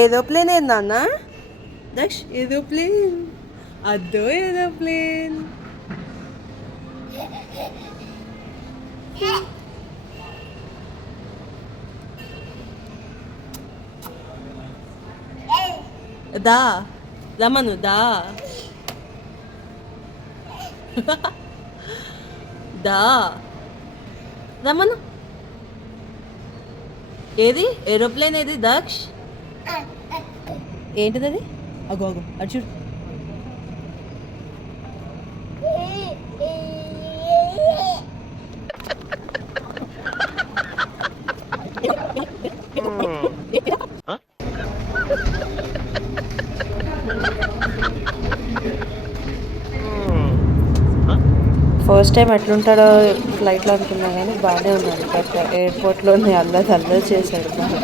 Aeroplane ఏందన్నా Daksh? Aeroplane అద్దో aeroplane. దా రమను దా దా రమను. ఏది ఏరోప్లేన్ ఏది దక్ష్? ఏంటిది అది? అగో అగో అటు చూడు. ఫస్ట్ టైం ఎట్లుంటాడో ఫ్లైట్లో అనుకున్నా కానీ బాగానే ఉన్నాడు. బట్ ఎయిర్పోర్ట్లోనే అల్లరి చేశాడు బాగా.